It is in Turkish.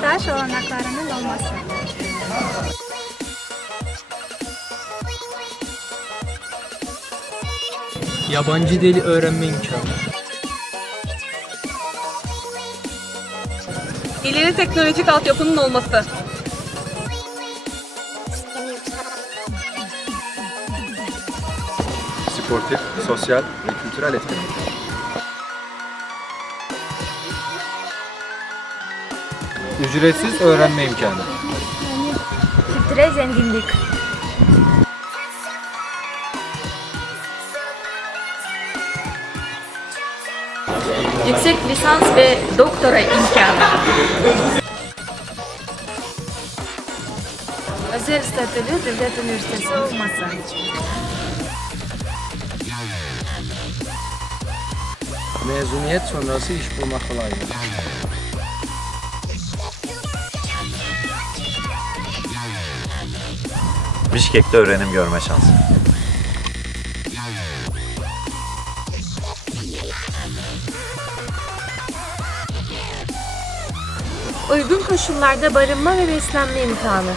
staj olanaklarının olması. Yabancı dil öğrenme imkanı. İleri teknolojik altyapının olması. Sportif, sosyal ve kültürel etkinlikler. Ücretsiz öğrenme imkanı. Kültürel zenginlik. Yüksek lisans ve doktora imkanı. Özel statülü devlet üniversitesi olması. Mezuniyet sonrası iş bulma kolaylığı. Bişkek'te öğrenim görme şansı. Uygun koşullarda barınma ve beslenme imkanı.